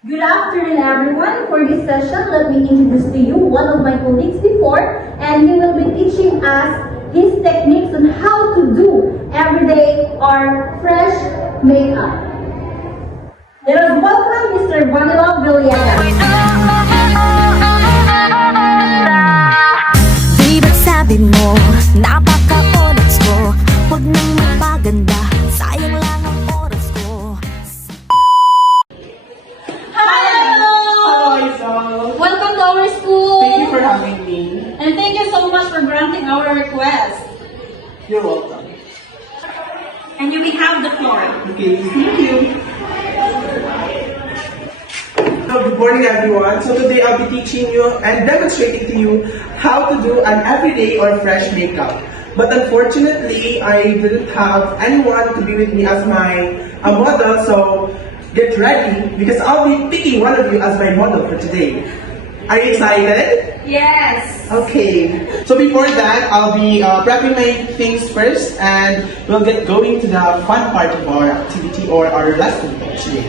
Good afternoon, everyone. For this session, let me introduce to you one of my colleagues before, and he will be teaching us his techniques on how to do everyday or fresh makeup. Let us welcome Mr. Vanilla Villegas. Di ba't sabi mo, napaka-onyx ko? Huwag nang magpaganda, sayang lang ang oras ko. Hello! Isol. Welcome to our school. Thank you for having me. And thank you so much for granting our request. You're welcome. And you may have the floor. Okay, thank you. So, good morning everyone. So today I'll be teaching you and demonstrating to you how to do an everyday or fresh makeup. But unfortunately, I didn't have anyone to be with me as my model, so get ready because I'll be picking one of you as my model for today. Are you excited? Yes. Okay, so before that, I'll be prepping my things first and we'll get going to the fun part of our activity or our lesson today.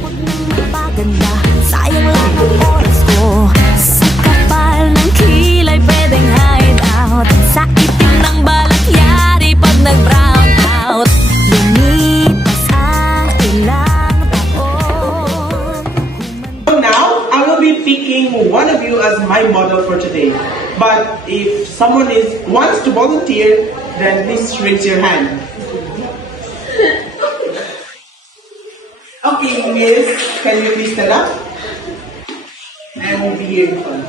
Huwag nang magpaganda, sayang lang ang oras ko. Sa kapal ng kilay pwedeng hide out. Sa itim ng balak yari pag nag-brown out. Lumipas ang ilang taon. So now, I will be picking one of you as my model for today. But if someone wants to volunteer, then please raise your hand. Okay, Miss, can you please stand up? I will be here in front.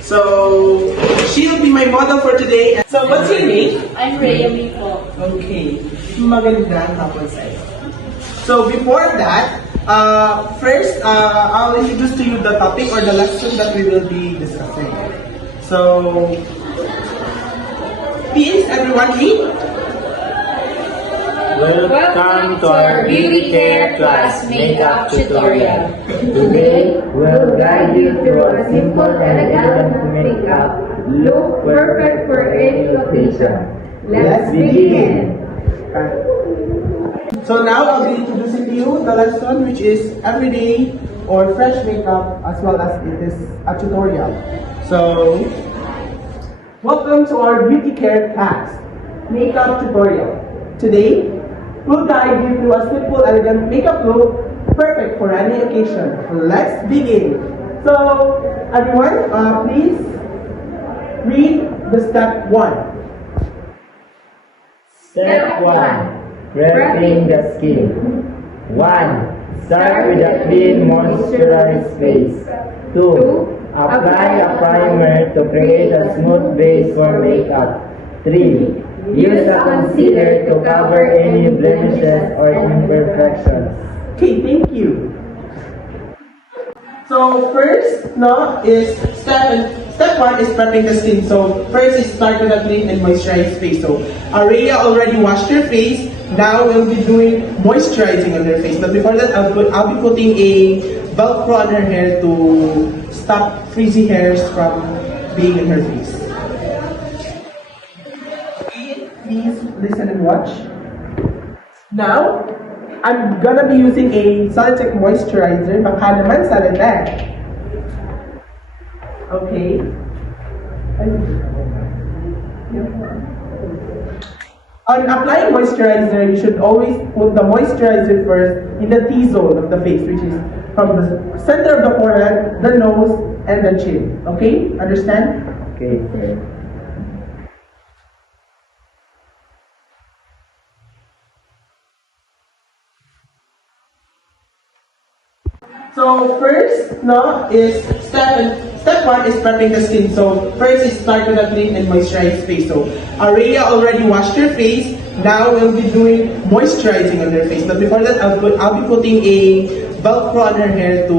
So, she'll be my model for today. So, what's your name? I'm Rhea Miko. Okay, maganda tapos sa'yo. So, before that, first, I'll introduce to you the topic or the lesson that we will be discussing. So, please, everyone, read. Welcome to our Beauty Care Class Makeup Tutorial. Today, we'll guide you through a simple and elegant makeup look perfect for any occasion. Let's begin! So now I'll be introducing to you the lesson which is everyday or fresh makeup as well as it is a tutorial. So, welcome to our Beauty Care Class Makeup Tutorial. Today, we'll guide you through a simple, elegant makeup look perfect for any occasion. Let's begin. So, everyone, please read the step 1. Step 1. Prepping the skin. 1. Start with a clean, moisturized face. 2. Apply a primer to create a smooth base for makeup. 3. Use a concealer to cover any blemishes or imperfections. Okay, thank you. So first, no, is step 1 is prepping the skin. So first is start with a clean and moisturized face. So Araya already washed her face. Now we'll be doing moisturizing on her face. But before that, I'll be putting a Velcro on her hair to stop frizzy hairs from being in her face. Please listen and watch. Now, I'm gonna be using a Solitech moisturizer. Baka naman Solitech. Okay. On applying moisturizer, you should always put the moisturizer first in the T-zone of the face, which is from the center of the forehead, the nose, and the chin. Okay? Understand? Okay. So first, no, is step 1 is prepping the skin. So first is start with a clean and moisturized face. So Araya already washed her face. Now we'll be doing moisturizing on her face. But before that, I'll be putting a Velcro on her hair to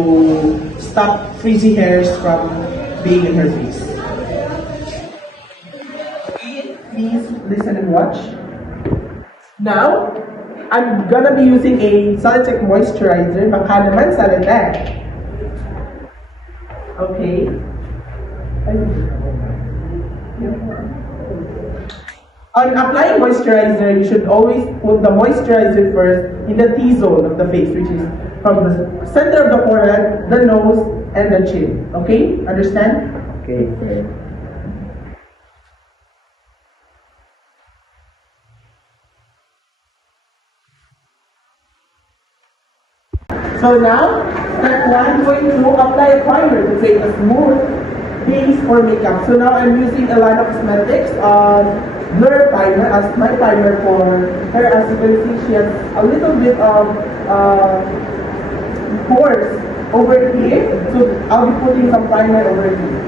stop frizzy hairs from being in her face. Please listen and watch. Now, I'm gonna be using a Solitech moisturizer. Baka naman Solitech. Okay. On applying moisturizer, you should always put the moisturizer first in the T-zone of the face, which is from the center of the forehead, the nose, and the chin. Okay? Understand? Okay, sir. So now, step 1, going to apply a primer to create a smooth base for makeup. So now I'm using Elana Cosmetics Blur Primer as my primer for her. As you can see, she has a little bit of pores over here. So I'll be putting some primer over here.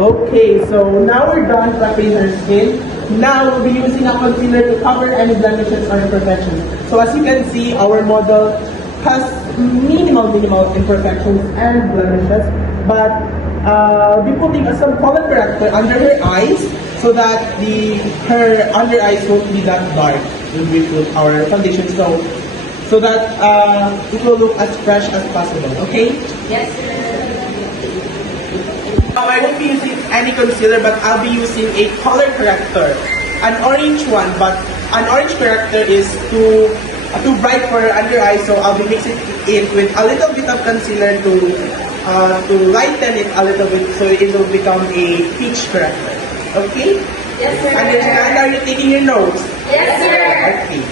Okay, so now we're done prepping her skin. Now we'll be using a concealer to cover any blemishes or imperfections. So as you can see, our model has minimal imperfections and blemishes, but we'll be putting some color corrector under her eyes so that her under eyes won't be that dark when we put our foundation. So that it will look as fresh as possible. Okay? Yes, sir. Now, I won't be using any concealer, but I'll be using a color corrector, an orange one. But an orange corrector is too bright for under eye, so I'll be mixing it with a little bit of concealer to lighten it a little bit, so it will become a peach corrector. Okay? Yes, sir. Understand? Are you taking your notes? Yes, sir. Okay.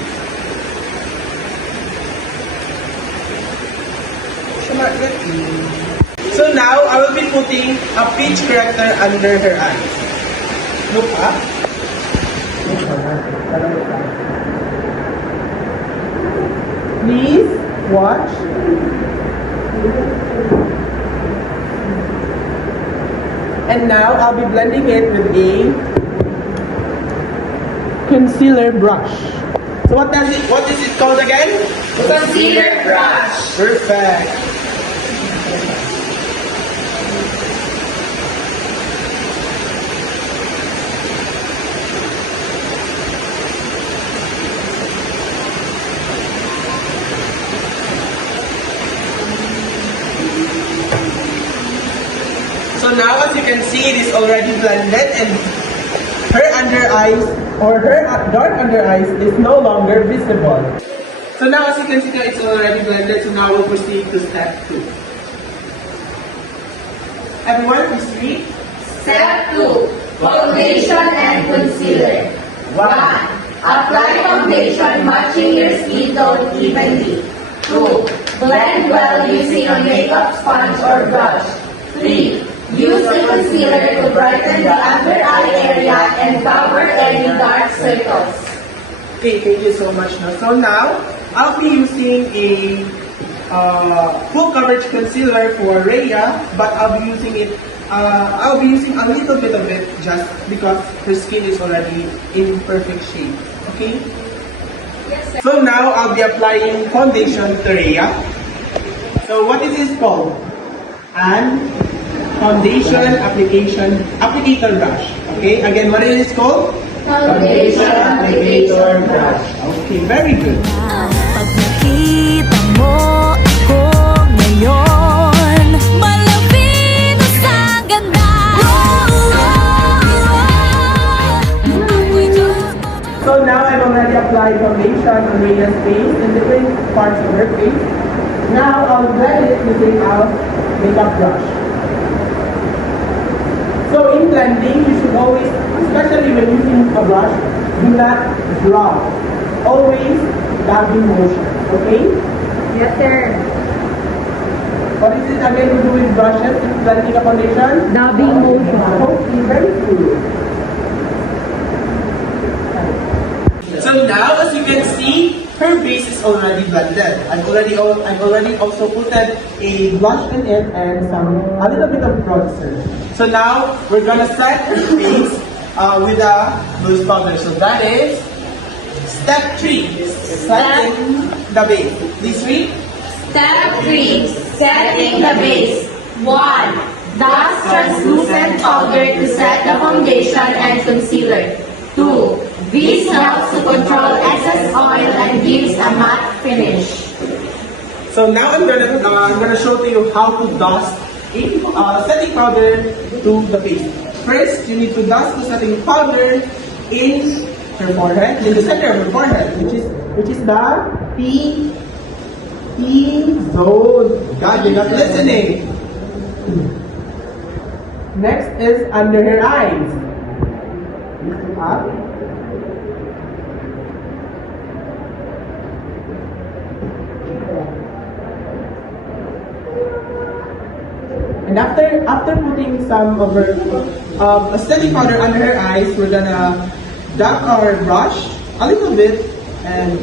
So now, I will be putting a peach corrector under her eyes. Look up. Please watch. And now, I'll be blending it with a concealer brush. So what is it called again? Concealer brush. Perfect. So now, as you can see, it is already blended, and her under eyes or her dark under eyes is no longer visible. So now, as you can see, it's already blended. So now we'll proceed to step 2. Everyone, please read. Step 2. Foundation and concealer. 1. Apply foundation matching your skin tone evenly. 2. Blend well using a makeup sponge or brush. 3. Use the concealer to brighten the under eye area and cover any dark circles. Okay, thank you so much. So now, I'll be using a full coverage concealer for Rhea, but I'll be using a little bit of it just because her skin is already in perfect shape. Okay? Yes, sir. So now, I'll be applying foundation to Rhea. So what is this called? An foundation applicator brush. Okay, again, what is this called? Foundation applicator brush. Okay, very good. Pag nakita mo ako ngayon, malapit sa ganda. So now I've already applied foundation on Rhea's face in different parts of her face. Now I'll blend it using a makeup brush. So in blending, you should always, especially when using a brush, do not drop. Always dabbing motion. Okay? Yes, sir. What is it again to do with brushes in blending a foundation? Dabbing motion. Okay, very good. So now, as you can see, her base is already blended. I've already also put a blush in it and a little bit of bronzer. So now we're gonna set her face with a loose powder. So that is step 3, setting the base. Please read. Step 3. Setting the base. 1. Dust translucent powder to set the foundation and concealer. 2. This helps to control excess oil and gives a matte finish. So now I'm gonna show to you how to dust a setting powder to the face. First, you need to dust the setting powder in her forehead, in the center of her forehead, which is the T zone. God, you're not listening. Next is under her eyes. Lift it up. And after putting some of her a setting powder under her eyes, we're gonna dab our brush a little bit and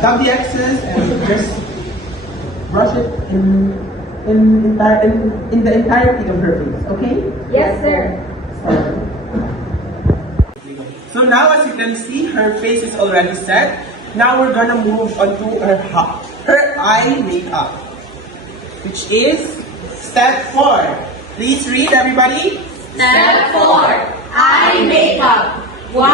dab the excess and just brush it in the entirety of her face. Okay? Yes, sir. So now, as you can see, her face is already set. Now we're gonna move on to her eye makeup, which is step 4. Please read, everybody. Step 4. Eye makeup. 1.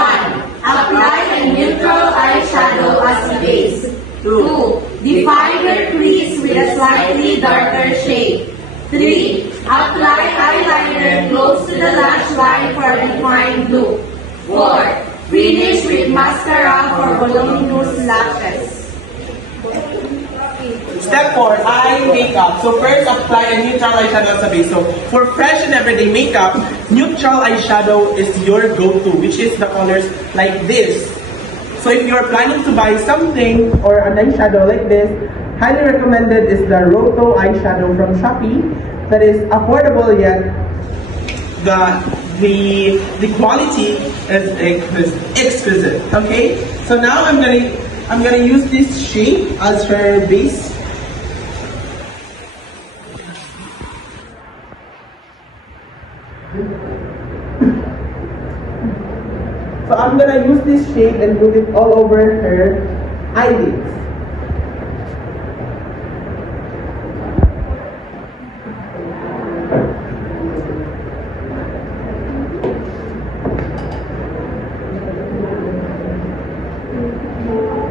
Apply a neutral eyeshadow as a base. 2. Define your crease with a slightly darker shade. 3. Apply eyeliner close to the lash line for a defined look. 4. Finish with mascara for voluminous lashes. Step 4, eye makeup. So first, apply a neutral eyeshadow as a base. So for fresh and everyday makeup, neutral eyeshadow is your go-to, which is the colors like this. So if you're planning to buy something or an eyeshadow like this, highly recommended is the Roto eyeshadow from Shopee. That is affordable, yet the quality is exquisite. Okay, so now I'm gonna use this shade as her base. So I'm gonna use this shade and put it all over her eyelids.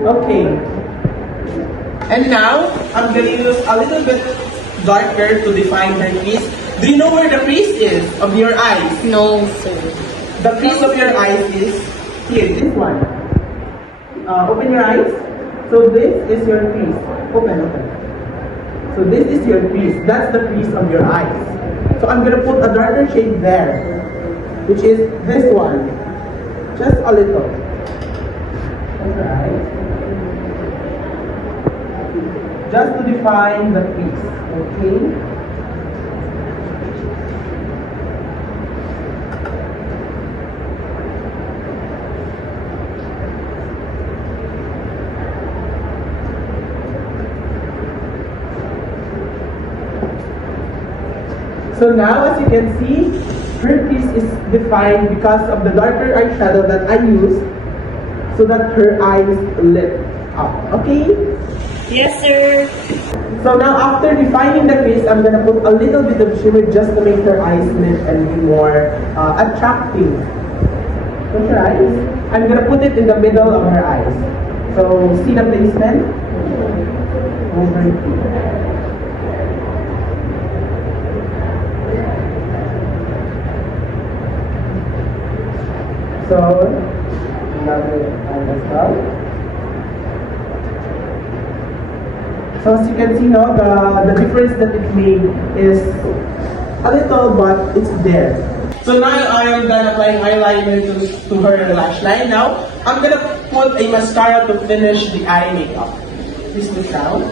Okay. And now, I'm gonna use a little bit darker to define her crease. Do you know where the crease is of your eyes? No, sir. The crease of your eyes is here, this one. Open your eyes. So this is your crease. Open. So this is your crease. That's the crease of your eyes. So I'm gonna put a darker shade there, which is this one. Just a little. Alright. Just to define the crease. Okay. So now, as you can see, her crease is defined because of the darker eyeshadow that I used, so that her eyes lit up. Okay? Yes, sir. So now, after defining the crease, I'm gonna put a little bit of shimmer just to make her eyes lit and be more attractive. Close your eyes. I'm gonna put it in the middle of her eyes. So see the placement? Over here. So, another eye as well. So as you can see now, the difference that it made is a little, but it's there. So now I'm done applying eyeliner to her lash line. Now, I'm gonna put a mascara to finish the eye makeup. Please look down.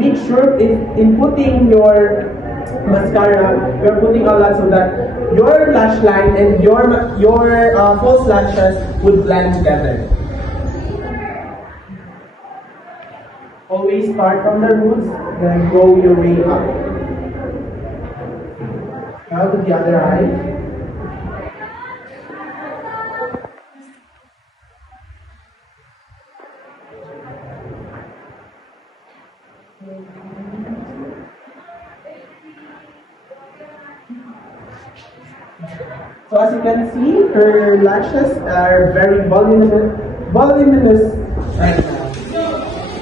Make sure in putting your mascara, you're putting a lot so that your lash line and your false lashes would blend together. Always start from the roots, then go your way up. Now to the other eye. So as you can see, her lashes are very voluminous right now.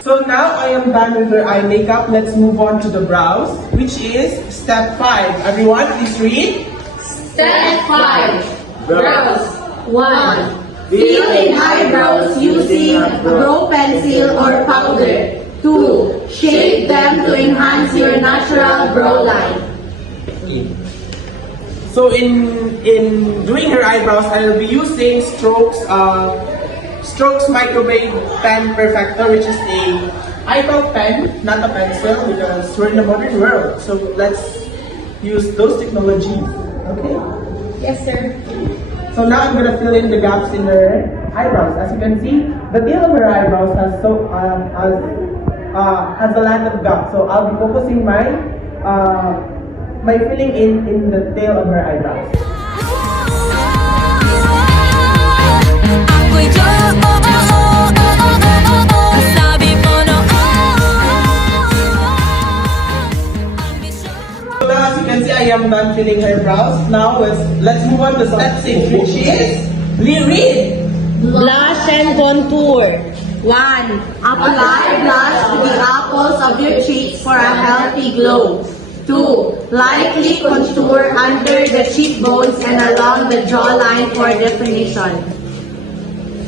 So now I am done with her eye makeup. Let's move on to the brows, which is step 5. Everyone, please read. Step 5. Brows. 1. Fill in eyebrows using a brow pencil or powder. 2. Shape them to enhance your natural brow line. So in doing her eyebrows, I will be using Strokes Microwave Pen Perfector, which is a eyebrow pen, not a pencil, because we're in the modern world. So let's use those technologies. Okay. Yes, sir. So now I'm gonna fill in the gaps in her eyebrows. As you can see, the tail of her eyebrows has a lot of gaps. So I'll be focusing my filling in the tail of her eyebrows. Ako'y sabi mo no So now as you can see, I am done filling her brows. Now let's move on to step 6, which is read. Blush and contour. 1. Apply blush to the apples of your cheeks for a healthy glow. 2. Lightly contour under the cheekbones and along the jawline for definition.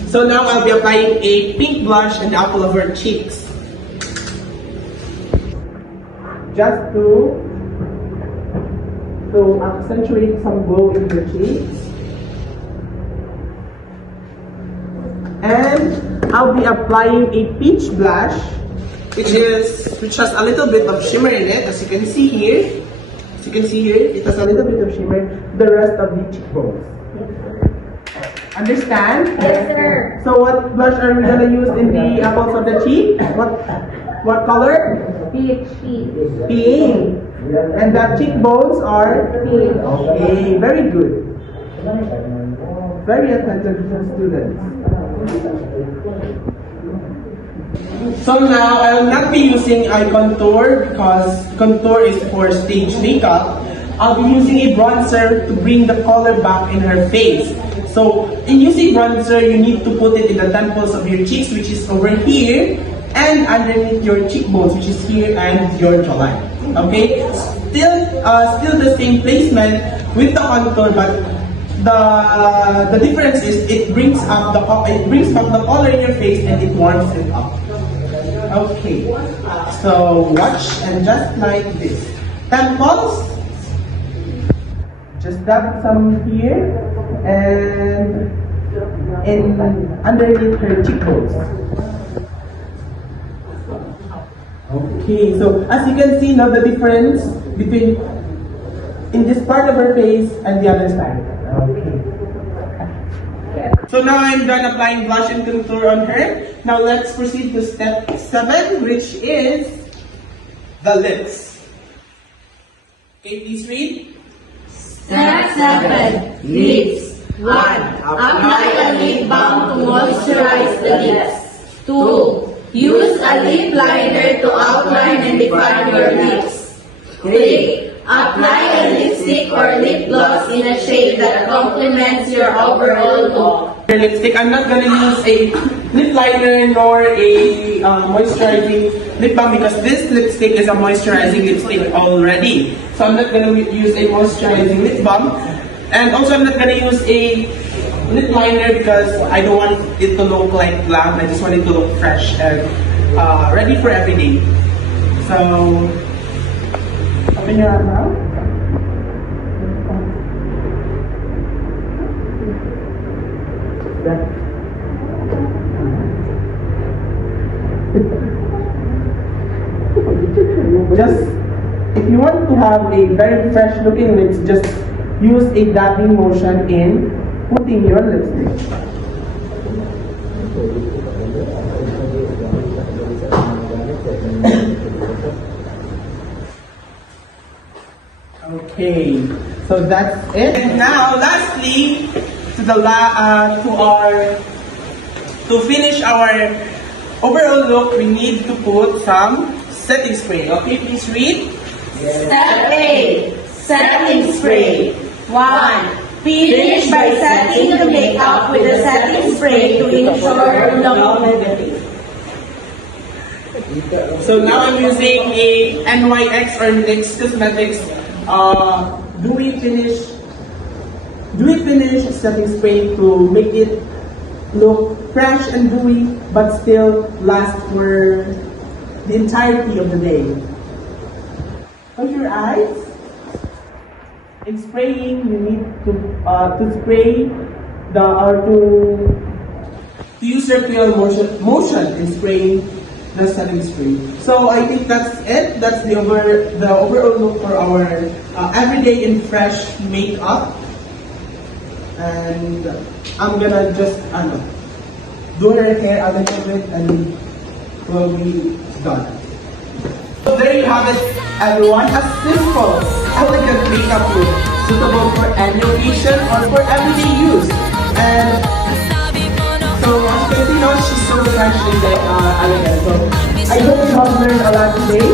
So now I'll be applying a pink blush on the apple of her cheeks. Just to accentuate some glow in the cheeks. And I'll be applying a peach blush, which has a little bit of shimmer in it, as you can see here. It has a little bit of shimmer. The rest of the cheekbones. Understand? Yes, sir. So what blush are we gonna use in the apples of the cheek? What color? Peach. Pink. And the cheekbones are Pink. okay. Very good. Very attentive students. So now I will not be using eye contour because contour is for stage makeup. I'll be using a bronzer to bring the color back in her face. So in using bronzer, you need to put it in the temples of your cheeks, which is over here, and underneath your cheekbones, which is here, and your jawline. Okay, still the same placement with the contour, but the difference is it brings back the color in your face and it warms it up. Okay, so watch and just like this. Temples, just dab some here and underneath her cheekbones. Okay, so as you can see now the difference between in this part of her face and the other side. Okay. So now I'm done applying blush and contour on her. Now let's proceed to step 7, which is the lips. Okay, please read. Step 7. Lips. 1. Apply a lip balm to moisturize the lips. 2. Use a lip liner to outline and define your lips. 3. Apply a lipstick or lip gloss in a shade that complements your overall look. Your lipstick, I'm not gonna use a lip liner nor a moisturizing lip balm because this lipstick is a moisturizing lipstick already. So I'm not gonna use a moisturizing lip balm. And also I'm not gonna use a lip liner because I don't want it to look like glam. I just want it to look fresh and ready for every day. So, open your eyebrow. Just, if you want to have a very fresh looking lips, just use a dabbing motion in putting your lipstick. Okay, so that's it. And now, lastly, to finish our overall look, we need to put some setting spray. Okay, please read. Step 8. Setting spray. 1. Finish by setting the makeup with a setting spray to ensure longevity. So now I'm using a NYX or NYX Cosmetics dewy finish setting spray to make it look fresh and dewy but still last for the entirety of the day. Close your eyes. In spraying, you need to spray to use circular motion in spraying the setting spray. So I think that's it. That's the overall look for our everyday and fresh makeup. And I'm gonna just do her hair a little bit and we'll be done. So there you have it, everyone. A simple, elegant makeup look suitable for any occasion or for everyday use. And so as you can see now, she's so fresh and elegant. So I hope you have learned a lot today.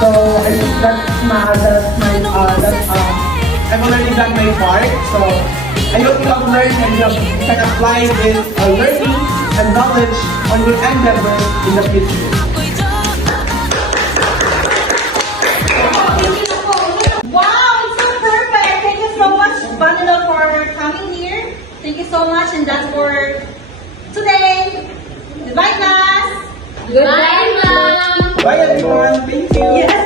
So I think I've already done my part. So I hope you have learned and you can apply this learning and knowledge on your endeavors in the future. Wow, it's so perfect. Thank you so much, Vanilla, for coming here. Thank you so much, and that's for today. Goodbye, class. Goodbye, ma'am. Bye everyone. Thank you. Yes.